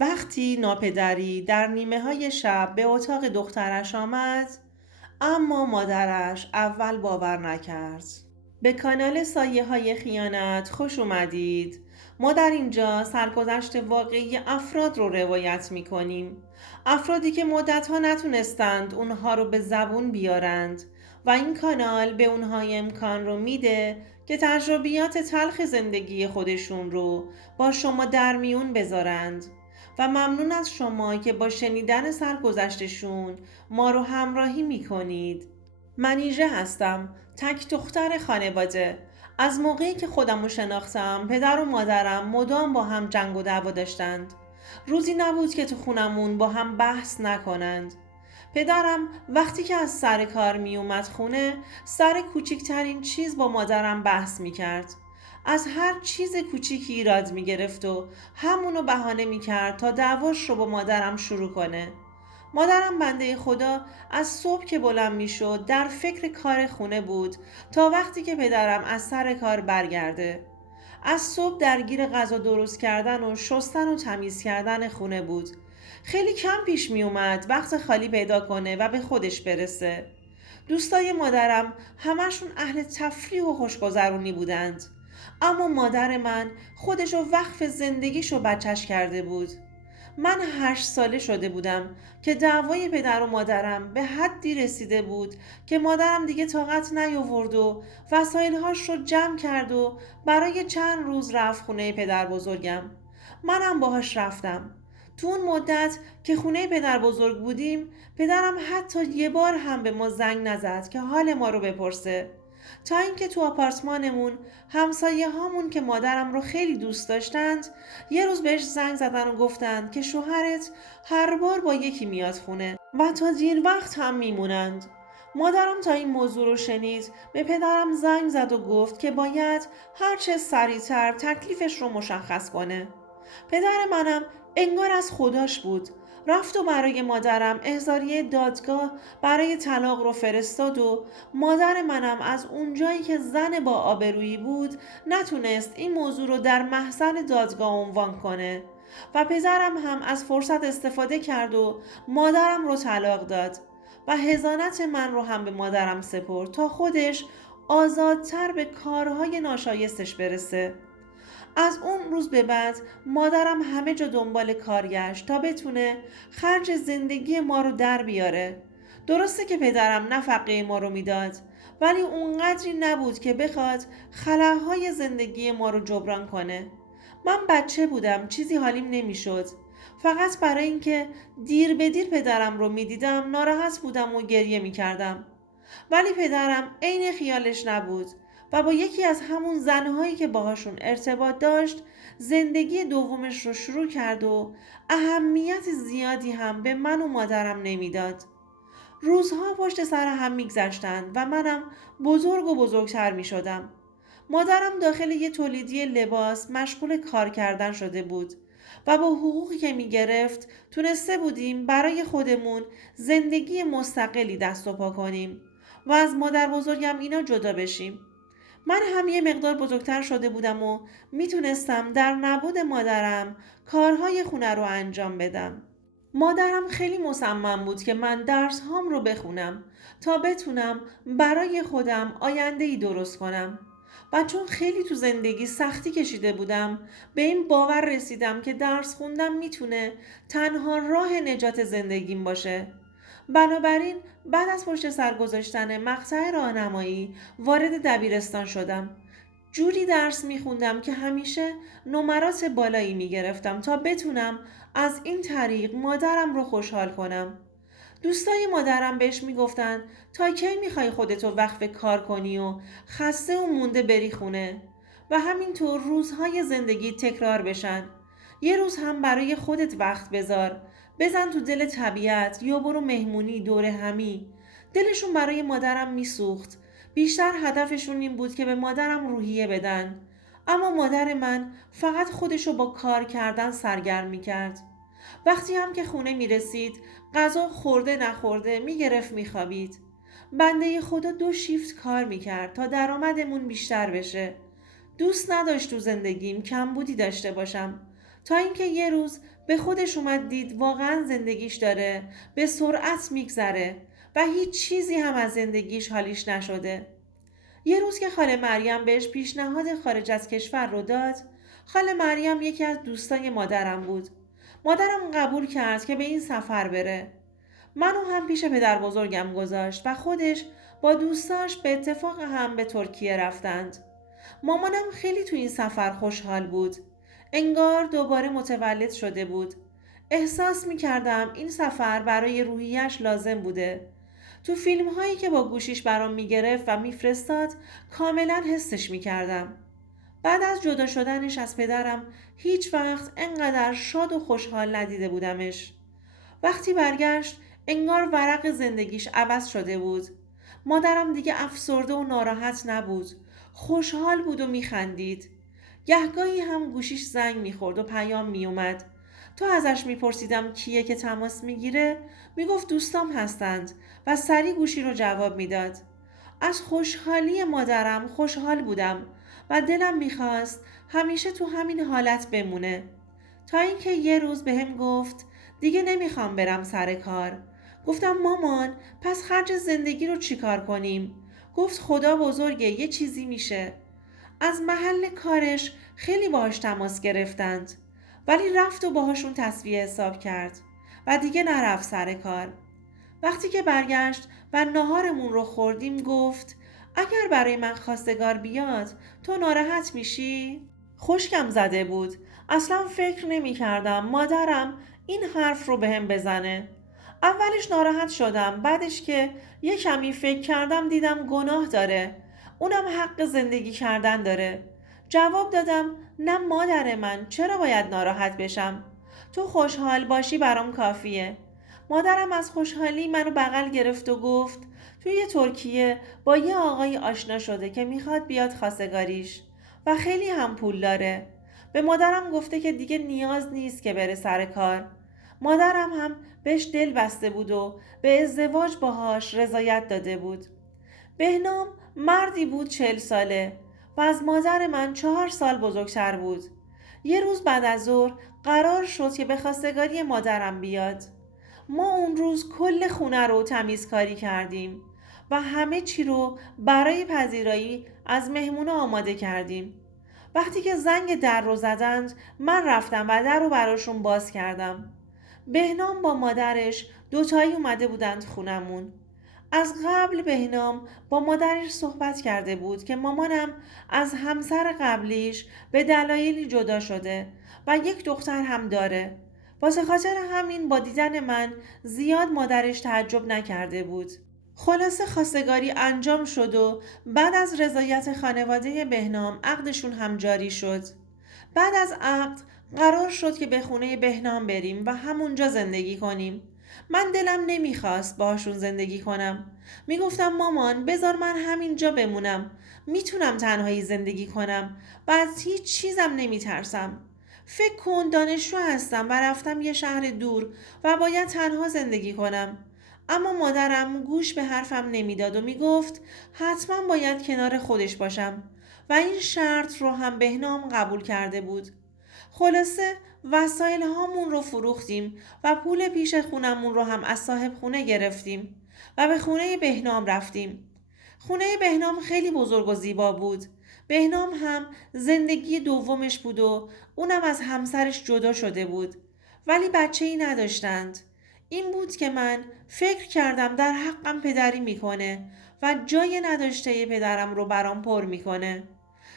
وقتی ناپدری در نیمه های شب به اتاق دخترش آمد، اما مادرش اول باور نکرد. به کانال سایه های خیانت خوش اومدید. ما در اینجا سرگذشت واقعی افراد رو روایت می کنیم. افرادی که مدتها نتونستند اونها رو به زبون بیارند و این کانال به اونها امکان رو میده که تجربیات تلخ زندگی خودشون رو با شما در میون بذارند و ممنون از شما که با شنیدن سرگذشتشون ما رو همراهی میکنید. منیژه هستم، تک دختر خانواده. از موقعی که خودم رو شناختم پدر و مادرم مدام با هم جنگ و دعوا داشتند. روزی نبود که تو خونمون با هم بحث نکنند. پدرم وقتی که از سر کار می اومد خونه سر کوچکترین چیز با مادرم بحث می کرد. از هر چیز کوچیکی ایراد می گرفت و همونو بهانه می کرد تا دعواش رو با مادرم شروع کنه. مادرم بنده خدا از صبح که بلند می شد در فکر کار خونه بود تا وقتی که پدرم از سر کار برگرده. از صبح درگیر غذا درست کردن و شستن و تمیز کردن خونه بود. خیلی کم پیش می اومد وقت خالی پیدا کنه و به خودش برسه. دوستای مادرم همشون اهل تفریح و خوشگذرونی بودند. اما مادر من خودشو وقف زندگیشو بچش کرده بود. من 8 ساله شده بودم که دعوای پدر و مادرم به حدی رسیده بود که مادرم دیگه طاقت نیاورد و وسایلهاش رو جمع کرد و برای چند روز رفت خونه پدر بزرگم. منم باهاش رفتم. تو اون مدت که خونه پدر بزرگ بودیم پدرم حتی یه بار هم به ما زنگ نزد که حال ما رو بپرسه. تا اینکه تو آپارتمانمون همسایه هامون که مادرم رو خیلی دوست داشتند یه روز بهش زنگ زدن و گفتند که شوهرت هر بار با یکی میاد خونه و تا دیر وقت هم میمونند. مادرم تا این موضوع رو شنید به پدرم زنگ زد و گفت که باید هرچه سریعتر تکلیفش رو مشخص کنه. پدر منم انگار از خداش بود. رفت و برای مادرم احضاریه دادگاه برای طلاق رو فرستاد و مادر منم از اونجایی که زن با آبرویی بود نتونست این موضوع رو در محضر دادگاه عنوان کنه و پدرم هم از فرصت استفاده کرد و مادرم رو طلاق داد و حضانت من رو هم به مادرم سپرد تا خودش آزادتر به کارهای ناشایستش برسه. از اون روز به بعد مادرم همه جا دنبال کار گشت تا بتونه خرج زندگی ما رو در بیاره. درسته که پدرم نفقه ما رو میداد ولی اونقدری نبود که بخواد خلاهای زندگی ما رو جبران کنه. من بچه بودم، چیزی حالیم نمیشد. فقط برای اینکه دیر به دیر پدرم رو میدیدم ناراحت بودم و گریه میکردم. ولی پدرم عین خیالش نبود و با یکی از همون زنهایی که باهاشون ارتباط داشت زندگی دومش رو شروع کرد و اهمیت زیادی هم به من و مادرم نمیداد. روزها پشت سر هم میگذشتند و منم بزرگ و بزرگتر می شدم. مادرم داخل یه تولیدی لباس مشغول کار کردن شده بود و با حقوقی که می گرفت تونسته بودیم برای خودمون زندگی مستقلی دست و پا کنیم و از مادر بزرگم اینا جدا بشیم. من هم یه مقدار بزرگتر شده بودم و میتونستم در نبود مادرم کارهای خونه رو انجام بدم. مادرم خیلی مصمم بود که من درس هام رو بخونم تا بتونم برای خودم آینده‌ای درست کنم. و چون خیلی تو زندگی سختی کشیده بودم به این باور رسیدم که درس خوندم میتونه تنها راه نجات زندگیم باشه. بنابراین بعد از پشت سر گذاشتن مقطع راهنمایی وارد دبیرستان شدم. جوری درس میخوندم که همیشه نمرات بالایی میگرفتم تا بتونم از این طریق مادرم رو خوشحال کنم. دوستای مادرم بهش میگفتن تا کی میخوای خودتو وقف کار کنی و خسته و مونده بری خونه و همینطور روزهای زندگی تکرار بشن. یه روز هم برای خودت وقت بذار، بزن تو دل طبیعت یا برو مهمونی دور همی. دلشون برای مادرم میسوخت. بیشتر هدفشون این بود که به مادرم روحیه بدن. اما مادر من فقط خودشو با کار کردن سرگرم میکرد. وقتی هم که خونه میرسید غذا خورده نخورده میگرفت میخوابید. بنده خدا 2 شیفت کار میکرد تا درآمدمون بیشتر بشه. دوست نداشت تو زندگیم کمبودی داشته باشم تا اینکه یه روز به خودش اومد دید واقعا زندگیش داره به سرعت میگذره و هیچ چیزی هم از زندگیش حالیش نشده. یه روز که خاله مریم بهش پیشنهاد خارج از کشور رو داد، خاله مریم یکی از دوستای مادرم بود. مادرم قبول کرد که به این سفر بره. منو هم پیش پدر بزرگم گذاشت و خودش با دوستاش به اتفاق هم به ترکیه رفتند. مامانم خیلی تو این سفر خوشحال بود. انگار دوباره متولد شده بود. احساس می کردم این سفر برای روحیش لازم بوده. تو فیلم هایی که با گوشیش برام می گرفت و می فرستاد کاملا حسش می کردم. بعد از جدا شدنش از پدرم هیچ وقت انقدر شاد و خوشحال ندیده بودمش. وقتی برگشت انگار ورق زندگیش عوض شده بود. مادرم دیگه افسرده و ناراحت نبود. خوشحال بود و میخندید. گهگاهی هم گوشیش زنگ میخورد و پیام میومد. تا ازش میپرسیدم کیه که تماس میگیره میگفت دوستام هستند و سری گوشی رو جواب میداد. از خوشحالی مادرم خوشحال بودم و دلم میخواست همیشه تو همین حالت بمونه. تا اینکه یه روز بهم گفت دیگه نمیخوام برم سر کار. گفتم مامان پس خرج زندگی رو چیکار کنیم؟ گفت خدا بزرگه یه چیزی میشه. از محل کارش خیلی باهاش تماس گرفتند ولی رفت و باهاشون تسویه حساب کرد و دیگه نرفت سر کار. وقتی که برگشت و ناهارمون رو خوردیم گفت اگر برای من خواستگار بیاد تو ناراحت میشی؟ خشکم زده بود. اصلا فکر نمی کردم مادرم این حرف رو بهم بزنه. اولش ناراحت شدم، بعدش که یه کمی فکر کردم دیدم گناه داره. اونم حق زندگی کردن داره. جواب دادم نه مادر من، چرا باید ناراحت بشم؟ تو خوشحال باشی برام کافیه. مادرم از خوشحالی منو بغل گرفت و گفت توی ترکیه با یه آقای آشنا شده که میخواد بیاد خواستگاریش و خیلی هم پول داره. به مادرم گفته که دیگه نیاز نیست که بره سر کار. مادرم هم بهش دل بسته بود و به ازدواج باهاش رضایت داده بود. بهنام مردی بود 40 ساله و از مادر من 4 سال بزرگتر بود. یه روز بعد از ظهر قرار شد که به خواستگاری مادرم بیاد. ما اون روز کل خونه رو تمیزکاری کردیم و همه چی رو برای پذیرایی از مهمونا آماده کردیم. وقتی که زنگ در رو زدند من رفتم و در رو براشون باز کردم. بهنام با مادرش دوتایی اومده بودند خونمون. از قبل بهنام با مادرش صحبت کرده بود که مامانم از همسر قبلیش به دلایلی جدا شده و یک دختر هم داره. واسه خاطر همین با دیدن من زیاد مادرش تعجب نکرده بود. خلاصه خواستگاری انجام شد و بعد از رضایت خانواده بهنام عقدشون هم جاری شد. بعد از عقد قرار شد که به خونه بهنام بریم و همونجا زندگی کنیم. من دلم نمیخواست باهاشون زندگی کنم. میگفتم مامان بذار من همینجا بمونم. میتونم تنهایی زندگی کنم و از هیچ چیزم نمیترسم. فکر کن دانشجو هستم و رفتم یه شهر دور و باید تنها زندگی کنم. اما مادرم گوش به حرفم نمیداد و میگفت حتما باید کنار خودش باشم و این شرط رو هم بهنام قبول کرده بود. خلاصه وسایل هامون رو فروختیم و پول پیش خونمون رو هم از صاحب خونه گرفتیم و به خونه بهنام رفتیم. خونه بهنام خیلی بزرگ و زیبا بود. بهنام هم زندگی دومش بود و اونم از همسرش جدا شده بود. ولی بچه‌ای نداشتند. این بود که من فکر کردم در حقم پدری میکنه و جای نداشته پدرم رو برام پر میکنه.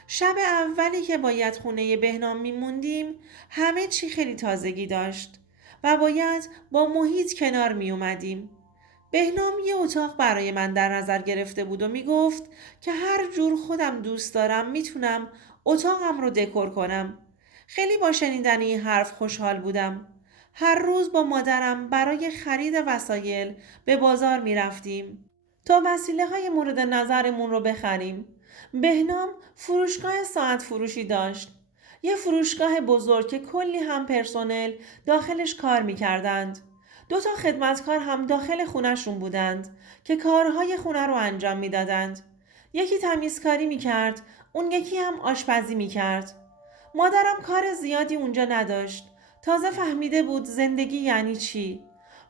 شب اولی که باید خونه بهنام میموندیم همه چی خیلی تازگی داشت و باید با محیط کنار می اومدیم. بهنام یه اتاق برای من در نظر گرفته بود و می گفت که هر جور خودم دوست دارم میتونم اتاقم رو دکور کنم. خیلی با شنیدن این حرف خوشحال بودم. هر روز با مادرم برای خرید وسایل به بازار می رفتیم تا وسیله های مورد نظرمون رو بخریم. بهنام فروشگاه ساعت فروشی داشت. یه فروشگاه بزرگ که کلی هم پرسنل داخلش کار میکردند. 2 خدمتکار هم داخل خونهشون بودند که کارهای خونه رو انجام میدادند. یکی تمیزکاری میکرد، اون یکی هم آشپزی میکرد. مادرم کار زیادی اونجا نداشت. تازه فهمیده بود زندگی یعنی چی.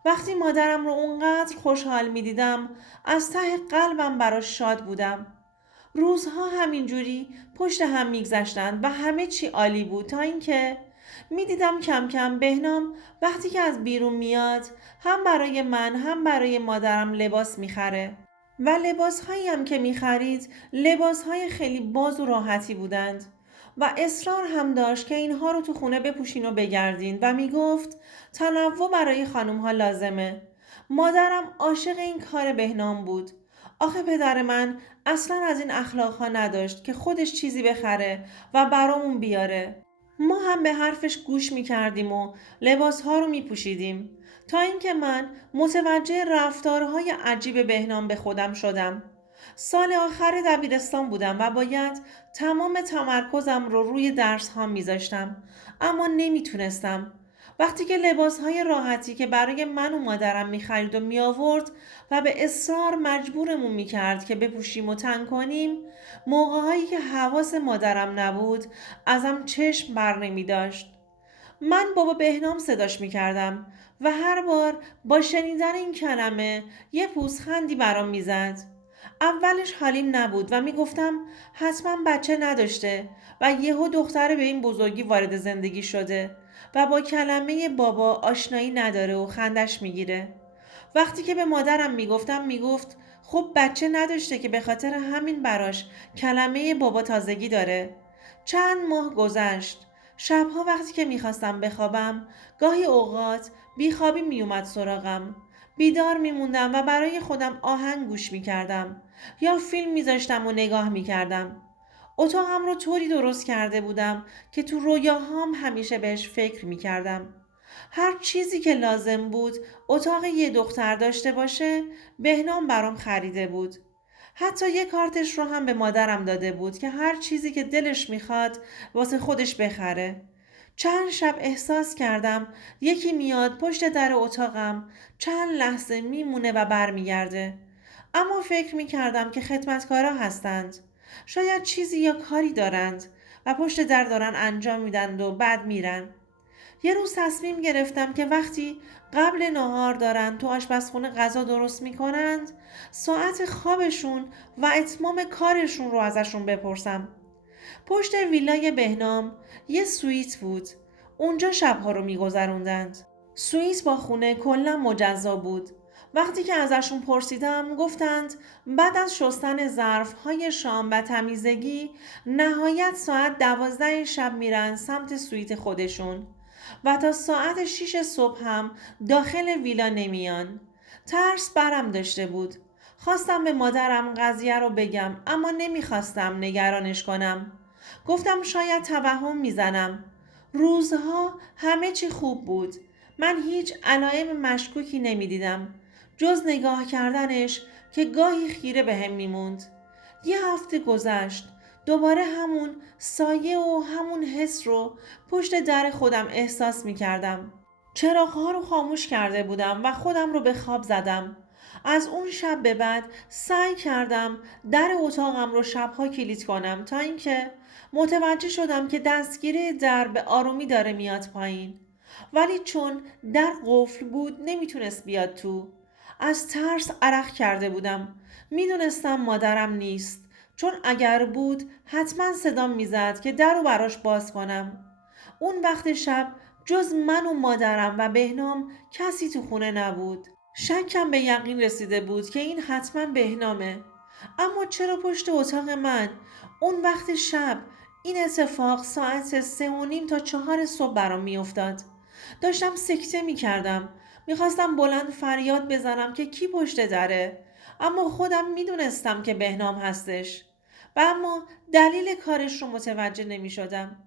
وقتی مادرم رو اونقدر خوشحال می دیدم از ته قلبم براش شاد بودم. روزها همینجوری پشت هم میگذشتند و همه چی عالی بود تا اینکه میدیدم کم کم بهنام وقتی که از بیرون میاد هم برای من هم برای مادرم لباس میخره و لباسهایی هم که میخرید لباسهای خیلی باز و راحتی بودند و اصرار هم داشت که اینها رو تو خونه بپوشین و بگردین و میگفت تنوع برای خانمها لازمه. مادرم عاشق این کار بهنام بود. آخه پدر من اصلا از این اخلاقها نداشت که خودش چیزی بخره و برامون بیاره. ما هم به حرفش گوش میکردیم و لباسها رو میپوشیدیم تا اینکه من متوجه رفتارهای عجیب بهنام به خودم شدم. سال آخر دبیرستان بودم و باید تمام تمرکزم رو روی درس ها میذاشتم اما نمیتونستم. وقتی که لباسهای راحتی که برای من و مادرم میخرید و میآورد و به اصرار مجبورمون میکرد که بپوشیم و تن کنیم، موقعهایی که حواس مادرم نبود ازم چشم بر نمی داشت. من بابا بهنام صداش میکردم و هر بار با شنیدن این کلمه یه پوزخندی برام میزد. اولش حالیم نبود و میگفتم حتما بچه نداشته و یهو دختر به این بزرگی وارد زندگی شده و با کلمه بابا آشنایی نداره و خندش میگیره. وقتی که به مادرم میگفتم میگفت خب بچه نداشته که به خاطر همین براش کلمه بابا تازگی داره. چند ماه گذشت. شبها وقتی که میخواستم بخوابم گاهی اوقات بیخوابی میومد سراغم. بیدار میموندم و برای خودم آهنگ گوش میکردم یا فیلم میذاشتم و نگاه میکردم. اتاقم رو طوری درست کرده بودم که تو رویاهام همیشه بهش فکر میکردم. هر چیزی که لازم بود اتاق یه دختر داشته باشه بهنام برام خریده بود. حتی یه کارتش رو هم به مادرم داده بود که هر چیزی که دلش میخواد واسه خودش بخره. چند شب احساس کردم یکی میاد پشت در اتاقم، چند لحظه میمونه و برمیگرده. اما فکر میکردم که خدمتکارا هستند. شاید چیزی یا کاری دارند و پشت در دارن انجام میدن و بعد میرن. یه روز تصمیم گرفتم که وقتی قبل نهار دارن تو آشپزخونه غذا درست میکنند ساعت خوابشون و اتمام کارشون رو ازشون بپرسم. پشت ویلای بهنام یه سویت بود. اونجا شبها رو میگذروندند. سوئیس با خونه کلا مجزا بود. وقتی که ازشون پرسیدم گفتند بعد از شستن ظرف‌های شام و تمیزگی نهایت ساعت 12 شب میرن سمت سویت خودشون و تا ساعت 6 صبح هم داخل ویلا نمیان. ترس برم داشته بود. خواستم به مادرم قضیه رو بگم اما نمیخواستم نگرانش کنم. گفتم شاید توهم میزنم. روزها همه چی خوب بود. من هیچ علائم مشکوکی نمیدیدم جز نگاه کردنش که گاهی خیره به هم میموند. یه هفته گذشت. دوباره همون سایه و همون حس رو پشت در خودم احساس میکردم. چراغ‌ها رو خاموش کرده بودم و خودم رو به خواب زدم. از اون شب به بعد سعی کردم در اتاقم رو شبها کلید کنم تا اینکه متوجه شدم که دستگیره در به آرومی داره میاد پایین. ولی چون در قفل بود نمیتونست بیاد تو. از ترس عرق کرده بودم. میدونستم مادرم نیست چون اگر بود حتما صدام میزد که در رو براش باز کنم. اون وقت شب جز من و مادرم و بهنام کسی تو خونه نبود. شکم به یقین رسیده بود که این حتما بهنامه. اما چرا پشت اتاق من اون وقت شب این اتفاق ساعت 3:30 تا 4 صبح برام میافتاد؟ داشتم سکته میکردم. میخواستم بلند فریاد بزنم که کی پشت دره، اما خودم میدونستم که بهنام هستش و اما دلیل کارش رو متوجه نمیشدم.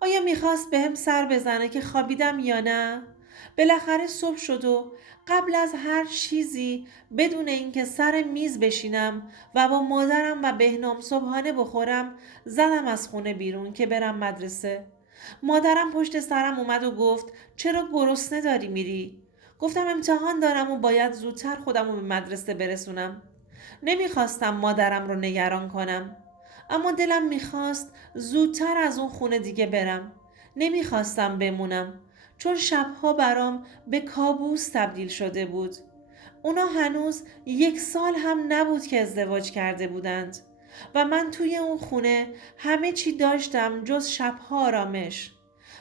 آیا میخواست بهم سر بزنه که خوابیدم یا نه؟ بالاخره صبح شد و قبل از هر چیزی بدون اینکه سر میز بشینم و با مادرم و بهنام صبحانه بخورم زدم از خونه بیرون که برم مدرسه. مادرم پشت سرم اومد و گفت چرا گرسنه داری میری؟ گفتم امتحان دارم و باید زودتر خودم رو به مدرسه برسونم. نمیخواستم مادرم رو نگران کنم اما دلم میخواست زودتر از اون خونه دیگه برم. نمیخواستم بمونم چون شبها برام به کابوس تبدیل شده بود. اونا هنوز 1 سال هم نبود که ازدواج کرده بودند و من توی اون خونه همه چی داشتم جز شبها آرامش.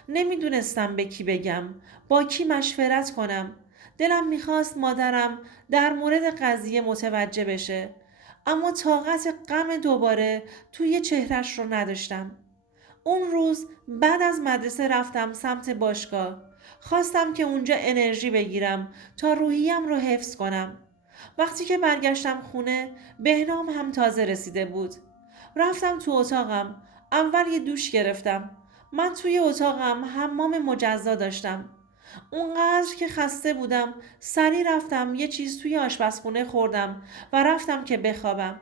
نمیدونستم به کی بگم، با کی مشورت کنم. دلم میخواست مادرم در مورد قضیه متوجه بشه، اما طاقت غم دوباره توی چهرش رو نداشتم. اون روز بعد از مدرسه رفتم سمت باشگاه. خواستم که اونجا انرژی بگیرم تا روحیم رو حفظ کنم. وقتی که برگشتم خونه، بهنام هم تازه رسیده بود. رفتم تو اتاقم. اول یه دوش گرفتم. من توی اتاقم حمام مجزا داشتم. اونقدر که خسته بودم سریع رفتم یه چیز توی آشپزخونه خوردم و رفتم که بخوابم.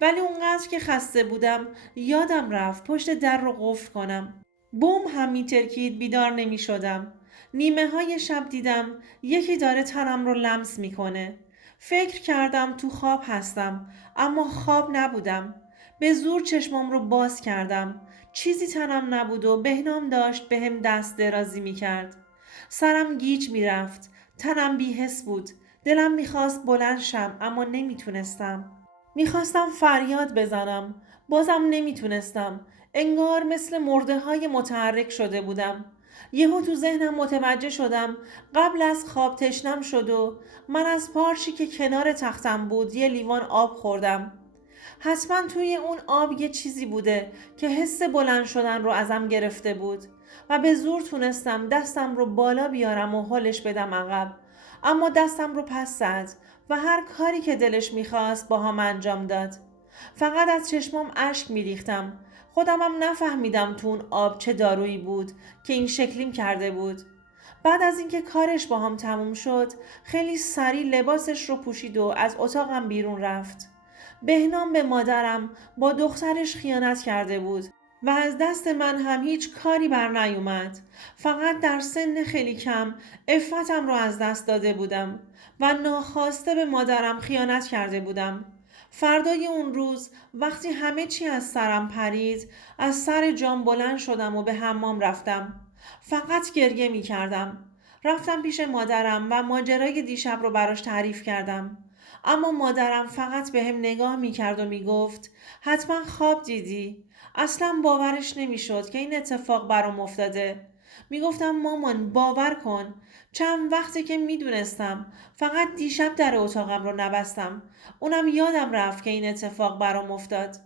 ولی اونقدر که خسته بودم یادم رفت پشت در رو قفل کنم. بوم هم میترکید بیدار نمی شدم. نیمه های شب دیدم یکی داره تنم رو لمس میکنه. فکر کردم تو خواب هستم، اما خواب نبودم. به زور چشمام رو باز کردم. چیزی تنم نبود و بهنام داشت به هم دست درازی میکرد. سرم گیج میرفت. تنم بی‌حس بود. دلم میخواست بلند شم اما نمیتونستم. میخواستم فریاد بزنم. بازم نمیتونستم. انگار مثل مرده های متحرک شده بودم. یهو تو ذهنم متوجه شدم قبل از خواب تشنم شد و من از پارچی که کنار تختم بود یه لیوان آب خوردم. حتما توی اون آب یه چیزی بوده که حس بلند شدن رو ازم گرفته بود و به زور تونستم دستم رو بالا بیارم و هلش بدم عقب، اما دستم رو پس زد و هر کاری که دلش میخواست با هم انجام داد. فقط از چشمام اشک میریختم. خودمم نفهمیدم تو اون آب چه دارویی بود که این شکلیم کرده بود. بعد از اینکه کارش با هم تموم شد خیلی سریع لباسش رو پوشید و از اتاقم بیرون رفت. بهنام به مادرم با دخترش خیانت کرده بود و از دست من هم هیچ کاری بر نیومد. فقط در سن خیلی کم عفتم رو از دست داده بودم و ناخواسته به مادرم خیانت کرده بودم. فردای اون روز وقتی همه چی از سرم پرید از سر جام بلند شدم و به حمام رفتم. فقط گریه می کردم. رفتم پیش مادرم و ماجرای دیشب رو براش تعریف کردم. اما مادرم فقط به هم نگاه می کرد و می گفت حتما خواب دیدی. اصلا باورش نمی شد که این اتفاق برام افتاده. می گفتم مامان باور کن. چند وقتی که می دونستم. فقط دیشب در اتاقم رو نبستم. اونم یادم رفت که این اتفاق برام افتاد.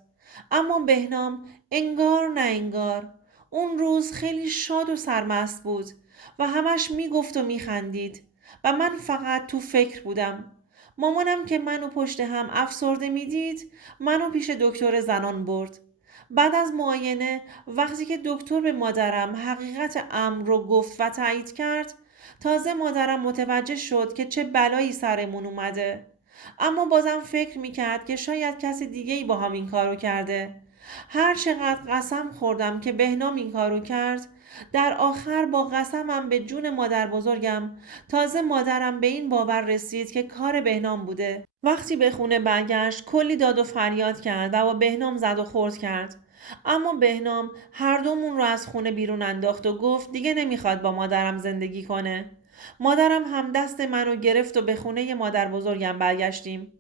اما بهنام انگار نه انگار. اون روز خیلی شاد و سرمست بود و همش می گفت و می خندید و من فقط تو فکر بودم. مامانم که منو پشت هم افسرده میدید منو پیش دکتر زنان برد. بعد از معاینه وقتی که دکتر به مادرم حقیقت امر رو گفت و تایید کرد تازه مادرم متوجه شد که چه بلایی سرمون اومده. اما بازم فکر میکرد که شاید کسی دیگه‌ای با هم این کارو کرده. هر چقدر قسم خوردم که بهنام این کارو کرد در آخر با قسمم به جون مادر بزرگم تازه مادرم به این باور رسید که کار بهنام بوده. وقتی به خونه برگشت کلی داد و فریاد کرد و با بهنام زد و خورد کرد. اما بهنام هر دومون رو از خونه بیرون انداخت و گفت دیگه نمیخواد با مادرم زندگی کنه. مادرم هم دست منو گرفت و به خونه مادر بزرگم برگشتیم.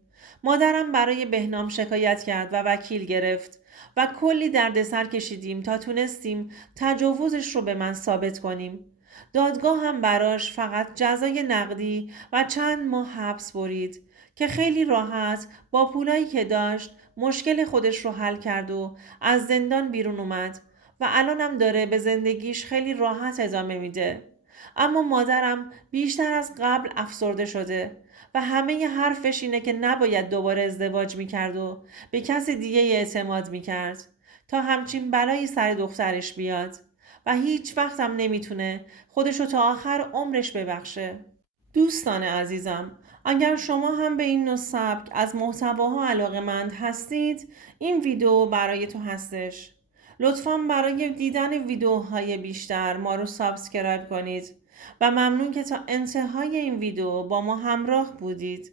مادرم برای بهنام شکایت کرد و وکیل گرفت و کلی دردسر کشیدیم تا تونستیم تجاوزش رو به من ثابت کنیم. دادگاه هم براش فقط جزای نقدی و چند ماه حبس برید که خیلی راحت با پولایی که داشت مشکل خودش رو حل کرد و از زندان بیرون اومد و الانم داره به زندگیش خیلی راحت ادامه میده. اما مادرم بیشتر از قبل افسرده شده و همه حرفش اینه که نباید دوباره ازدواج میکرد و به کس دیگه اعتماد میکرد تا همچین بلایی سر دخترش بیاد و هیچ وقت هم نمیتونه خودشو تا آخر عمرش ببخشه. دوستان عزیزم، اگر شما هم به این نوع سبک از محتواها علاقه‌مند هستید این ویدیو برای تو هستش. لطفاً برای دیدن ویدیوهای بیشتر ما رو سابسکرایب کنید و ممنون که تا انتهای این ویدیو با ما همراه بودید.